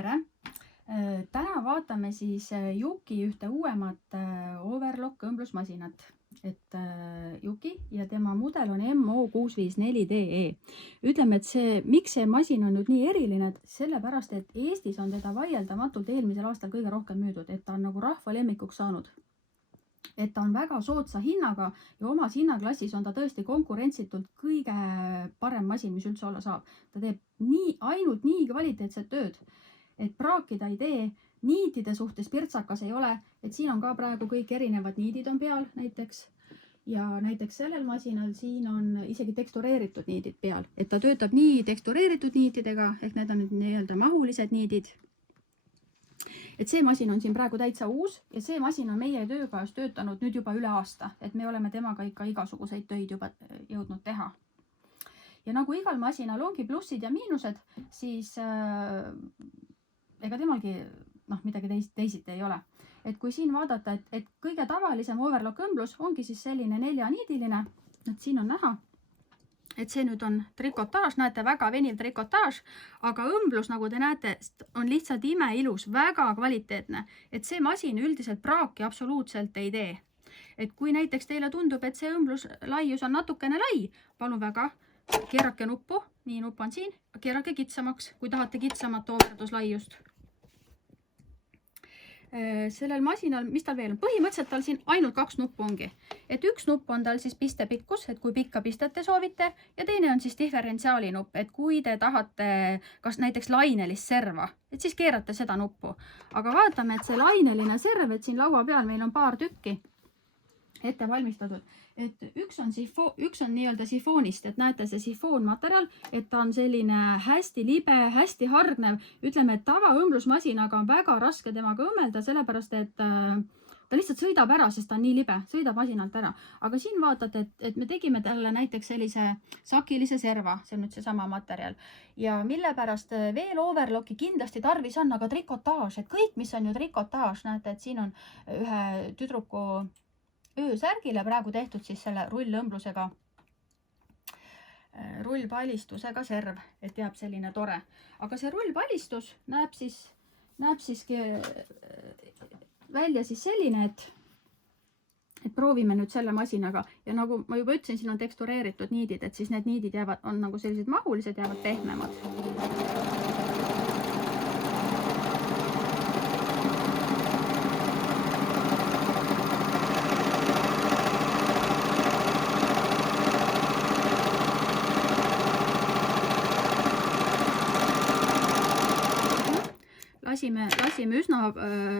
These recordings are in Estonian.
tere! Täna vaatame siis Juki ühte uuemat overlock õmblusmasinat. Juki ja tema mudel on MO654DE. Ütleme, et miks see masin on nüüd nii eriline, sellepärast, et Eestis on teda vaieldamatult eelmisel aastal kõige rohkem müüdud, et ta on nagu rahva lemmikuks saanud. Et ta on väga soodsa hinnaga ja omas hinnaklassis on ta tõesti konkurentsitult kõige parem masin, mis üldse olla saab. Ta teeb ainult nii kvaliteetset tööd, et praakida ei tee, niitide suhtes pirtsakas ei ole, et siin on ka praegu kõik erinevad niidid on peal näiteks. Ja näiteks sellel masinal siin on isegi tekstureeritud niidid peal, et ta töötab nii tekstureeritud niitidega, ehk need on nii-öelda mahulised niidid. Et see masin on siin praegu täitsa uus ja see masin on meie töökohas töötanud nüüd juba üle aasta, et me oleme temaga ikka igasuguseid töid juba jõudnud teha. Ja nagu igal masinal ongi plussid ja miinused, siis ega temalgi midagi teisiti ei ole. Et kui siin vaadata, et kõige tavalisem overlock õmblus ongi siis selline 4-niidiline, et siin on näha, et see nüüd on trikotaaž, näete, väga veniv trikotaaž, aga õmblus, nagu te näete, on lihtsalt imeilus, väga kvaliteetne, et see masin üldiselt praaki absoluutselt ei tee. Et kui näiteks teile tundub, et see õmbluslaius on natukene lai, palun väga, keerake nuppu, nii nupp on siin, keerake kitsamaks, kui tahate kitsamat overduslaiust. Sellel masinal, mis tal veel on? Põhimõtteliselt tal siin ainult 2 nuppu ongi. Et üks nupp on tal siis pistepikkus, et kui pikka pistet te soovite, ja teine on siis diferentsiaali nupp, et kui te tahate kas näiteks lainelist serva, et siis keerate seda nuppu. Aga vaatame, et see laineline serv, et siin laua peal meil on paar tükki ette valmistatud. Et üks on nii-öelda sifoonist, et näete see sifoonmaterjal, et ta on selline hästi libe, hästi hargnev. Ütleme, et tavaõmblusmasinaga on väga raske temaga õmmelda, sellepärast, et ta lihtsalt sõidab ära, sest ta on nii libe, sõidab masinalt ära. Aga siin vaatate, et me tegime talle näiteks sellise sakilise serva, see on nüüd seesama materjal. Ja mille pärast veel overlocki kindlasti tarvis on, aga trikotaaž, et kõik, mis on ju trikotaaž, näete, et siin on ühe tüdruku öösärgile praegu tehtud siis selle rullõmblusega, rullpalistusega serv, et jääb selline tore. Aga see rullpalistus näeb siis välja siis selline, et proovime nüüd selle masinaga. Ja nagu ma juba ütlesin, siin on tekstureeritud niidid, et siis need niidid on nagu sellised mahulised, jäävad pehmemad. Lasime üsna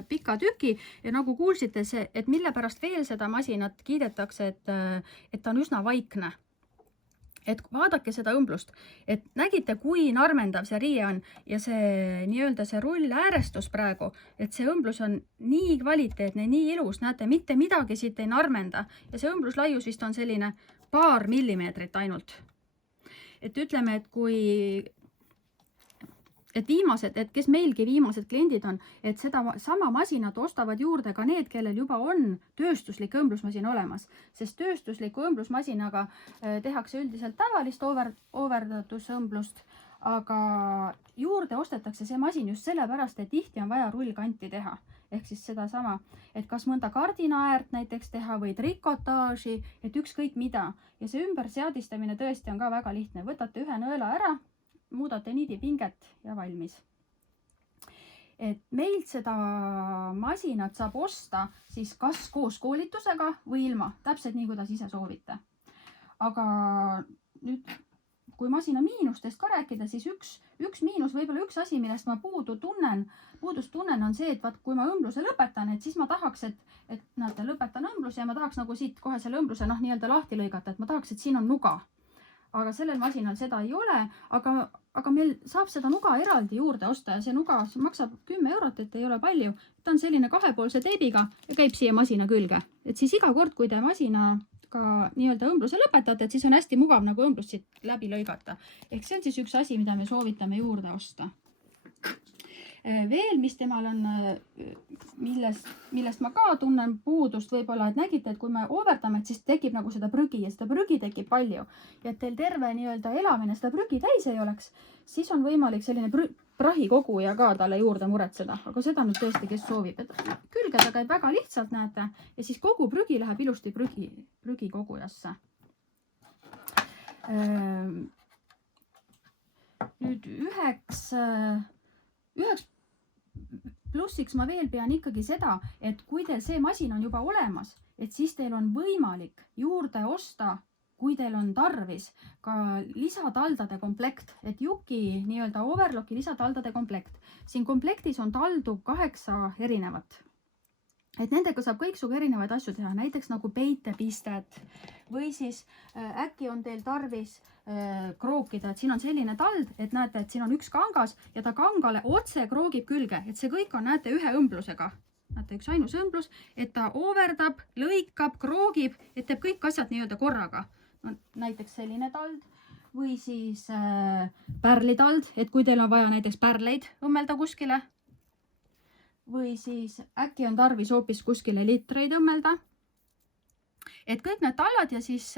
pika tüki ja nagu kuulsite, et mille pärast veel seda masinat kiidetakse, et ta on üsna vaikne. Et vaadake seda õmblust, et nägite, kui narmendav see riie on ja see nii-öelda see rull äärestus praegu, et see õmblus on nii kvaliteetne, nii ilus, näete, mitte midagi siit ei narmenda ja see õmbluslaius vist on selline paar millimeetrit ainult. Et ütleme, et kes meilgi viimased kliendid on, et seda sama masinat ostavad juurde ka need, kellel juba on tööstuslik õmblusmasin olemas, sest tööstusliku õmblusmasinaga tehakse üldiselt tavalist overdatusõmblust, aga juurde ostetakse see masin just sellepärast, et tihti on vaja rullkanti teha. Ehk siis seda sama, et kas mõnda kardinaäärt näiteks teha või trikotaaži, et ükskõik mida. Ja see ümberseadistamine tõesti on ka väga lihtne. Võtate ühe nõela ära, muudate niidipinget ja valmis. Et meilt seda masinat saab osta siis kas koos koolitusega või ilma, täpselt nii, kuidas ise soovite. Aga nüüd, kui masina miinustest ka rääkida, siis üks miinus, võib-olla üks asi, millest ma puudust tunnen, on see, et kui ma õmbluse lõpetan, et siis ma tahaks, et näete, lõpetan õmbluse ja ma tahaks nagu siit kohe selle õmbluse nii-öelda lahti lõigata, et ma tahaks, et siin on nuga. Aga sellel masinal seda ei ole, aga meil saab seda nuga eraldi juurde osta ja see nuga maksab 10 €, et ei ole palju. Ta on selline kahepoolse teibiga ja käib siia masina külge. Et siis iga kord, kui te masinaga nii-öelda õmbluse lõpetate, et siis on hästi mugav nagu õmblust siit läbi lõigata. Ehk see on siis üks asi, mida me soovitame juurde osta. Veel, mis temal on, millest ma ka tunnen puudust võib-olla, et nägite, et kui me overdame, et siis tekib nagu seda prügi ja seda prügi tekib palju. Ja et teil terve nii-öelda elamine seda prügi täis ei oleks, siis on võimalik selline prahikoguja ka talle juurde muretseda, aga seda nüüd tõesti, kes soovib. Et külge ta käib väga lihtsalt, näete, ja siis kogu prügi läheb ilusti prügikogujasse. Nüüd üheks plussiks ma veel pean ikkagi seda, et kui teil see masin on juba olemas, et siis teil on võimalik juurde osta, kui teil on tarvis, ka lisataldade komplekt, et Juki nii-öelda Overlocki lisataldade komplekt. Siin komplektis on taldu 8 erinevat. Et nendega saab kõiksugu erinevaid asju teha, näiteks nagu peitepistet või siis äkki on teil tarvis krookida, et siin on selline tald, et näete, et siin on üks kangas ja ta kangale otse kroogib külge, et see kõik on, näete, ühe õmblusega. Näete, üks ainus õmblus, et ta overdab, lõikab, kroogib, et teeb kõik asjad nii-öelda korraga. No, näiteks selline tald või siis pärlitald, et kui teil on vaja näiteks pärleid õmmelda kuskile või siis äkki on tarvis hoopis kuskile litreid õmmelda. Et kõik need tallad ja siis,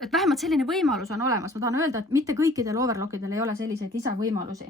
et vähemalt selline võimalus on olemas. Ma tahan öelda, et mitte kõikidel Overlockidel ei ole selliseid lisavõimalusi.